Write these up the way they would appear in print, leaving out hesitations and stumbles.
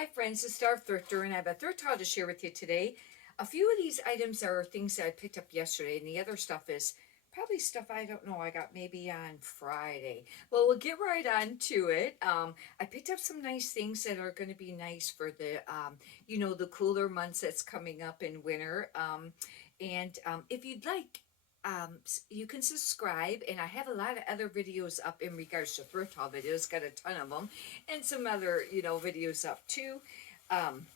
Hi friends, it's Star Thrifter and I have a thrift haul to share with you today. A few of these items are things that I picked up yesterday and the other stuff is probably stuff I don't know I got maybe on Friday. Well, we'll get right on to it. I picked up some nice things that are going to be nice for the cooler months that's coming up in winter. If you'd like, you can subscribe, and I have a lot of other videos up in regards to thrift haul videos, got a ton of them, and some other videos up too. Um,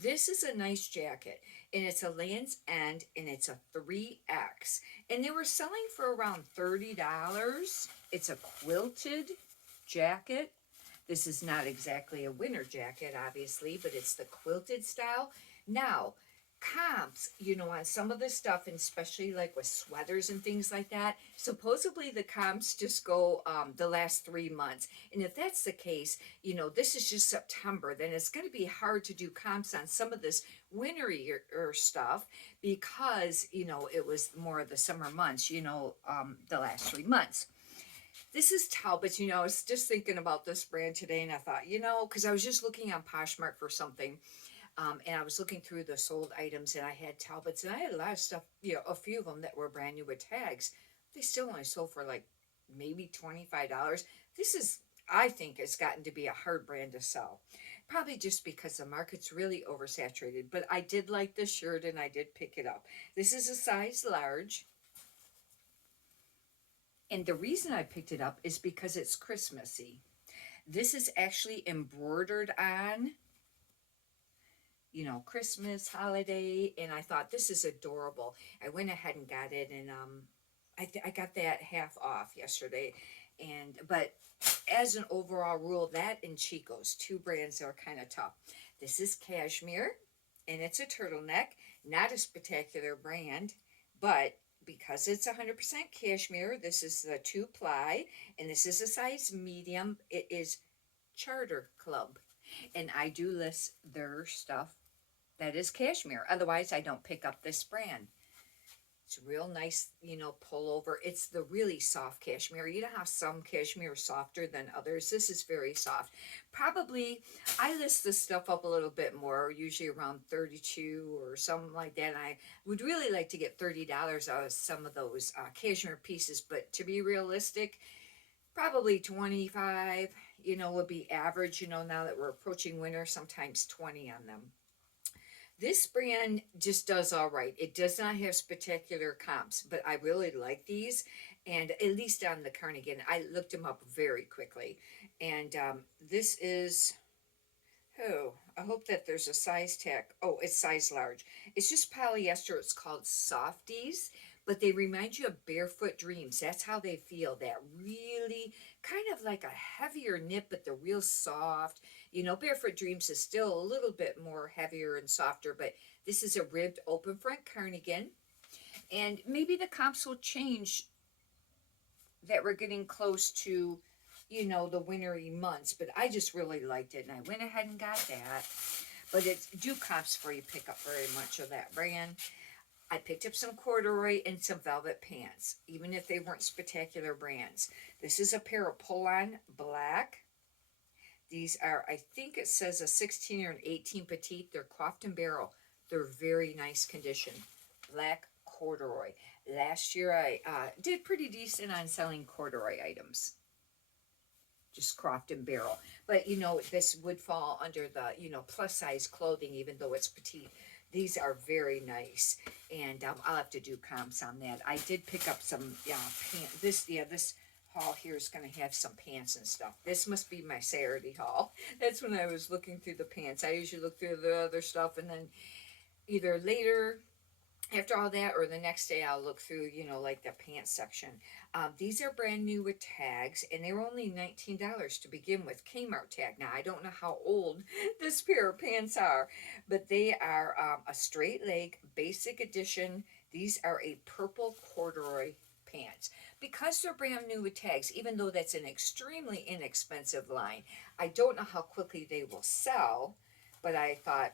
this is a nice jacket, and it's a Land's End, and it's a 3X, and they were selling for around $30. It's a quilted jacket. This is not exactly a winter jacket, obviously, but it's the quilted style. Now, comps, on some of the stuff, and especially like with sweaters and things like that, supposedly the comps just go the last 3 months. And if that's the case, this is just September, then it's going to be hard to do comps on some of this wintry or stuff because, it was more of the summer months, the last 3 months. This is Talbot's. I was just thinking about this brand today, and I thought, because I was just looking on Poshmark for something, and I was looking through the sold items, and I had Talbots, and I had a lot of stuff, a few of them that were brand new with tags. They still only sold for like maybe $25. This is, I think, it's gotten to be a hard brand to sell. Probably just because the market's really oversaturated. But I did like this shirt, and I did pick it up. This is a size large. And the reason I picked it up is because it's Christmassy. This is actually embroidered on, Christmas, holiday, and I thought this is adorable. I went ahead and got it, and I got that half off yesterday. But as an overall rule, that and Chico's, two brands that are kind of tough. This is cashmere, and it's a turtleneck, not a spectacular brand, but because it's 100% cashmere, this is the 2-ply, and this is a size medium. It is Charter Club, and I do list their stuff that is cashmere. Otherwise, I don't pick up this brand. It's real nice, pullover. It's the really soft cashmere. You know how some cashmere is softer than others? This is very soft. Probably, I list this stuff up a little bit more, usually around 32 or something like that. And I would really like to get $30 out of some of those cashmere pieces. But to be realistic, probably 25, would be average, now that we're approaching winter, sometimes 20 on them. This brand just does all right. It does not have spectacular comps, but I really like these. And at least on the cardigan, I looked them up very quickly. And this is, oh, I hope that there's a size tag. Oh, it's size large. It's just polyester. It's called Softies, but they remind you of Barefoot Dreams. That's how they feel. That really kind of like a heavier knit, but the real soft. Barefoot Dreams is still a little bit more heavier and softer, but this is a ribbed open front cardigan. And maybe the comps will change that we're getting close to, the wintry months, but I just really liked it, and I went ahead and got that. But it's do comps for you pick up very much of that brand. I picked up some corduroy and some velvet pants, even if they weren't spectacular brands. This is a pair of pull-on black. These are, I think it says a 16 or an 18 petite. They're coiffed and barrel. They're very nice condition. Black corduroy. Last year I did pretty decent on selling corduroy items. Just cropped and barrel. But, this would fall under the, plus size clothing, even though it's petite. These are very nice, and I'll have to do comps on that. I did pick up some pants. This haul here is going to have some pants and stuff. This must be my Saturday haul. That's when I was looking through the pants. I usually look through the other stuff, and then either later, after all that, or the next day, I'll look through, like the pants section. These are brand new with tags, and they were only $19 to begin with. Kmart tag. Now, I don't know how old this pair of pants are, but they are a straight leg basic edition. These are a purple corduroy pants. Because they're brand new with tags, even though that's an extremely inexpensive line, I don't know how quickly they will sell, but I thought,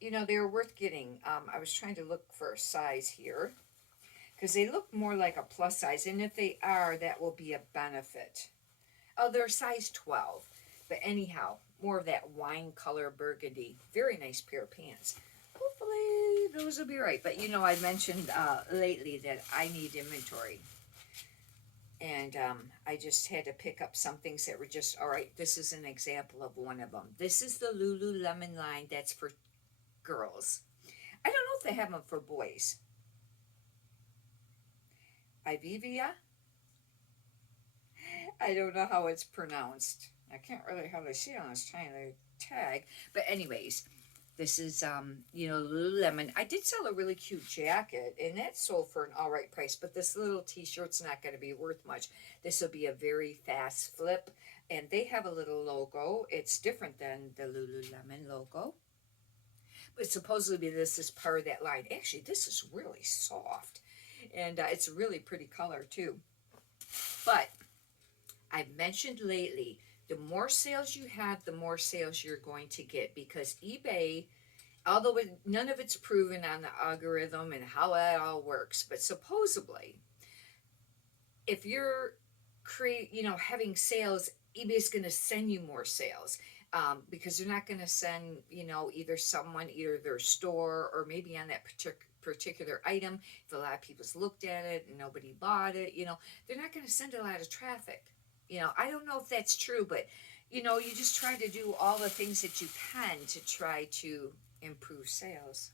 they were worth getting. I was trying to look for a size here because they look more like a plus size, and if they are, that will be a benefit. Oh, they're size 12. But anyhow, more of that wine color burgundy. Very nice pair of pants. Hopefully those will be right. But you know, I mentioned lately that I need inventory. And I just had to pick up some things that were just, all right, this is an example of one of them. This is the Lululemon line that's for girls. I don't know if they have them for boys. Ivivia? I don't know how it's pronounced. I can't really hardly see it on this tiny tag. But anyways, this is, Lululemon. I did sell a really cute jacket, and that sold for an all right price, but this little t-shirt's not going to be worth much. This will be a very fast flip, and they have a little logo. It's different than the Lululemon logo, but supposedly this is part of that line. Actually, this is really soft, and it's a really pretty color, too. But I've mentioned lately, the more sales you have, the more sales you're going to get, because eBay, although none of it's proven on the algorithm and how that all works, but supposedly, if you're having sales, eBay's going to send you more sales, because they're not going to send either their store or maybe on that particular item. If a lot of people's looked at it and nobody bought it, they're not going to send a lot of traffic. I don't know if that's true, but, you just try to do all the things that you can to try to improve sales.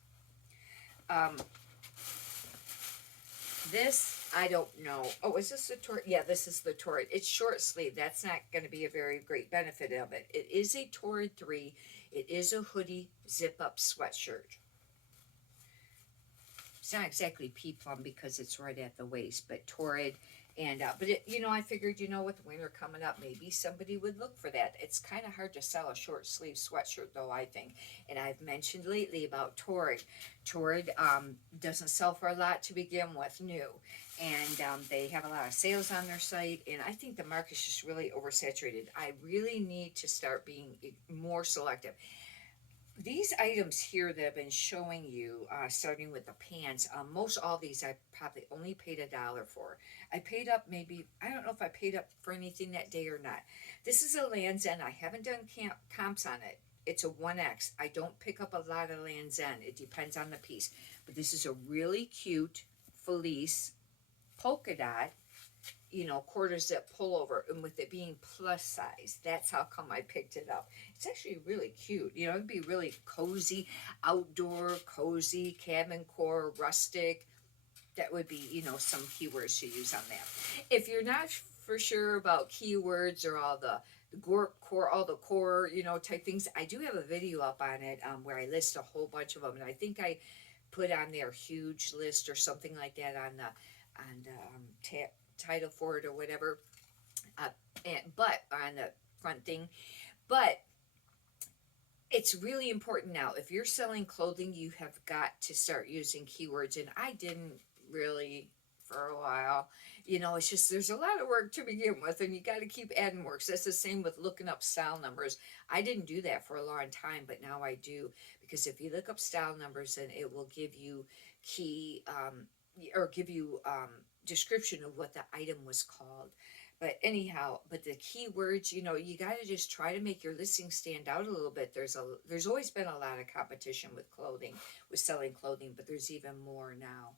This, I don't know. Oh, is this the Torrid? Yeah, this is the Torrid. It's short sleeve. That's not going to be a very great benefit of it. It is a Torrid 3. It is a hoodie zip-up sweatshirt. It's not exactly pea plum because it's right at the waist, but Torrid. And but I figured, with the winter coming up, maybe somebody would look for that. It's kind of hard to sell a short sleeve sweatshirt, though, I think. And I've mentioned lately about Torrid. Torrid doesn't sell for a lot to begin with, new, and they have a lot of sales on their site. And I think the market's just really oversaturated. I really need to start being more selective. These items here that I've been showing you, starting with the pants, most all these I probably only paid $1 for. I paid up I don't know if I paid up for anything that day or not. This is a Land's End. I haven't done comps on it. It's a 1X. I don't pick up a lot of Land's End. It depends on the piece. But this is a really cute fleece polka dot, quarter zip pullover, and with it being plus size, that's how come I picked it up. It's actually really cute. It'd be really cozy, outdoor, cozy, cabin core, rustic. That would be, some keywords to use on that. If you're not for sure about keywords or all the core, type things, I do have a video up on it where I list a whole bunch of them, and I think I put on their huge list or something like that on the title for it or whatever, but on the front thing. But it's really important now. If you're selling clothing, you have got to start using keywords, and I didn't really for a while. It's just there's a lot of work to begin with, and you got to keep adding work. So that's the same with looking up style numbers. I didn't do that for a long time, but now I do, because if you look up style numbers, then it will give you description of what the item was called. But anyhow, the keywords, you got to just try to make your listing stand out a little bit. There's always been a lot of competition with selling clothing, but there's even more now.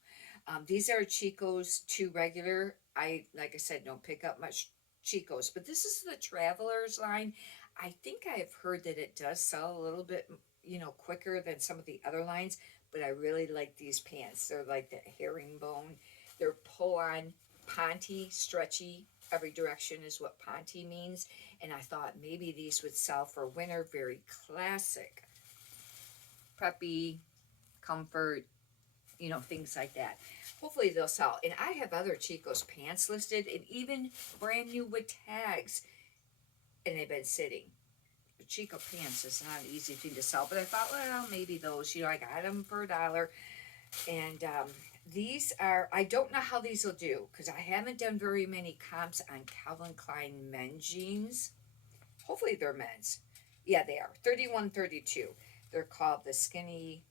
These are Chico's 2 regular. Like I said, don't pick up much Chico's, but this is the Travelers line. I think I've heard that it does sell a little bit, quicker than some of the other lines, but I really like these pants. They're like the herringbone. They're pull-on, ponty, stretchy. Every direction is what ponty means. And I thought maybe these would sell for winter. Very classic. Preppy, comfort, things like that. Hopefully they'll sell. And I have other Chico's pants listed, and even brand new with tags. And they've been sitting. The Chico pants is not an easy thing to sell. But I thought, well, maybe those, I got them for $1. And these are, I don't know how these will do, because I haven't done very many comps on Calvin Klein men's jeans. Hopefully they're men's. Yeah, they are. 31-32. They're called the Skinny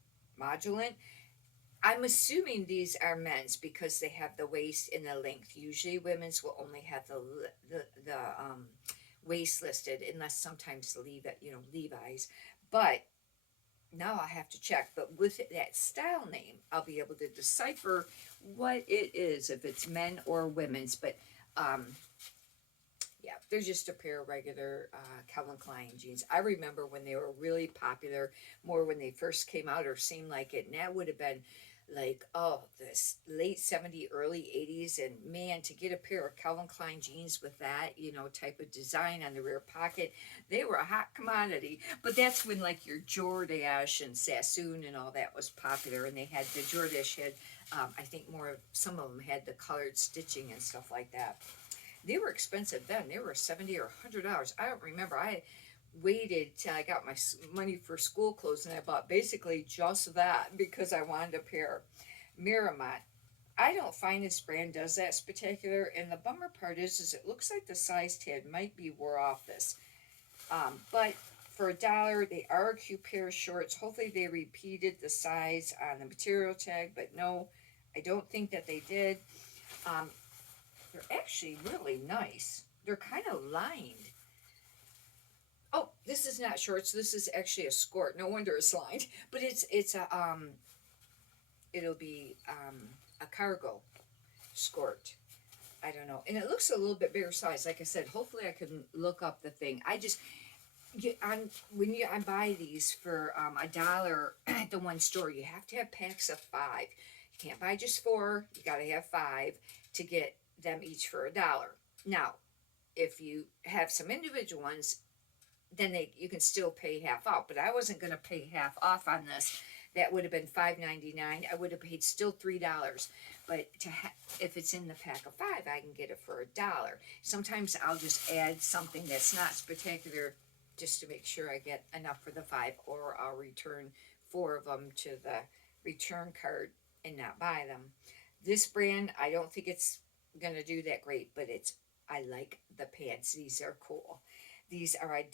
Modulant. I'm assuming these are men's because they have the waist and the length. Usually women's will only have the waistlisted unless sometimes Levi's. But now I have to check. But with that style name, I'll be able to decipher what it is, if it's men or women's. But um, yeah, they're just a pair of regular Calvin Klein jeans. I remember when they were really popular, more when they first came out or seemed like it. And that would have been like, oh, this late 70s, early 80s. And man, to get a pair of Calvin Klein jeans with that, type of design on the rear pocket, they were a hot commodity. But that's when like your Jordache and Sassoon and all that was popular. And they had, the Jordache had, I think some of them had the colored stitching and stuff like that. They were expensive then. They were $70 or $100. I don't remember. I waited till I got my money for school clothes, and I bought basically just that because I wanted a pair. Miramont. I don't find this brand does that spectacular, and the bummer part is it looks like the size tag might be wore off this. But for $1, they are a cute pair of shorts. Hopefully they repeated the size on the material tag, but no, I don't think that they did. They're actually really nice. They're kind of lined. Oh, this is not shorts. This is actually a skirt. No wonder it's lined. But it's a it'll be a cargo skirt. I don't know, and it looks a little bit bigger size. Like I said, hopefully I can look up the thing. I buy these for $1 at the one store, you have to have packs of 5. You can't buy just 4. You got to have 5 to get them each for $1. Now, if you have some individual ones, then you can still pay half off. But I wasn't going to pay half off on this. That would have been $5.99. I would have paid still $3. But if it's in the pack of 5, I can get it for $1. Sometimes I'll just add something that's not spectacular just to make sure I get enough for the 5, or I'll return 4 of them to the return card and not buy them. This brand, I don't think it's gonna do that great, but I like the pants. These are cool. These are a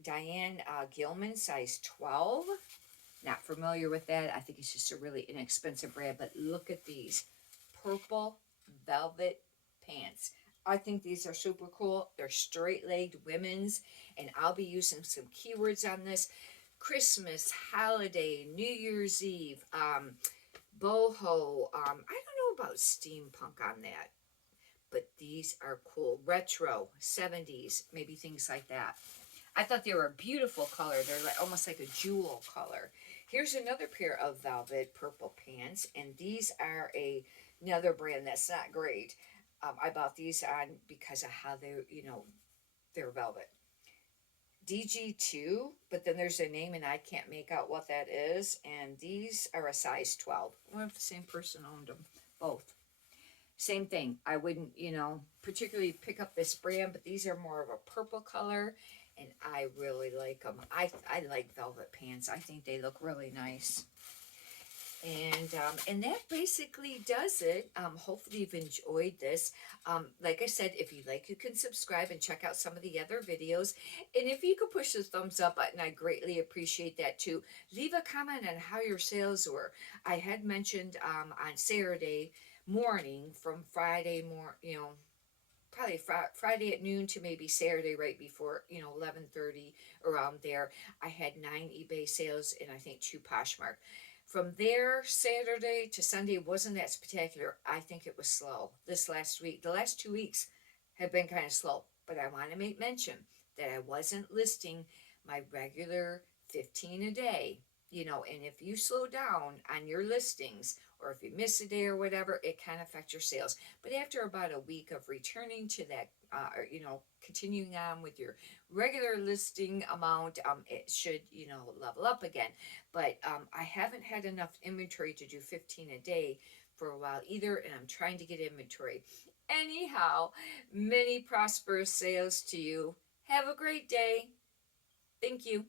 Diane Gilman size 12. Not familiar with that. I think it's just a really inexpensive brand, but look at these purple velvet pants. I think these are super cool. They're straight-legged women's, and I'll be using some keywords on this. Christmas, holiday, New Year's Eve, boho. I don't know about steampunk on that, but these are cool. Retro, 70s, maybe things like that. I thought they were a beautiful color. They're like almost like a jewel color. Here's another pair of velvet purple pants, and these are another brand that's not great. I bought these on because of how they're velvet. DG2, but then there's a name and I can't make out what that is. And these are a size 12. I wonder if the same person owned them both. Same thing. I wouldn't, particularly pick up this brand, but these are more of a purple color, and I really like them. I like velvet pants. I think they look really nice. And that basically does it. Hopefully you've enjoyed this. Like I said, if you like, you can subscribe and check out some of the other videos. And if you could push the thumbs up button, I greatly appreciate that too. Leave a comment on how your sales were. I had mentioned on Saturday morning from Friday probably Friday at noon to maybe Saturday right before 11:30, around there, I had 9 eBay sales and I think 2 Poshmark. From there, Saturday to Sunday wasn't that spectacular. I think it was slow this last week. The last 2 weeks have been kind of slow, but I want to make mention that I wasn't listing my regular 15 a day, and if you slow down on your listings, or if you miss a day or whatever, it can affect your sales. But after about a week of returning to that, continuing on with your regular listing amount, it should, level up again. But I haven't had enough inventory to do 15 a day for a while either, and I'm trying to get inventory. Anyhow, many prosperous sales to you. Have a great day. Thank you.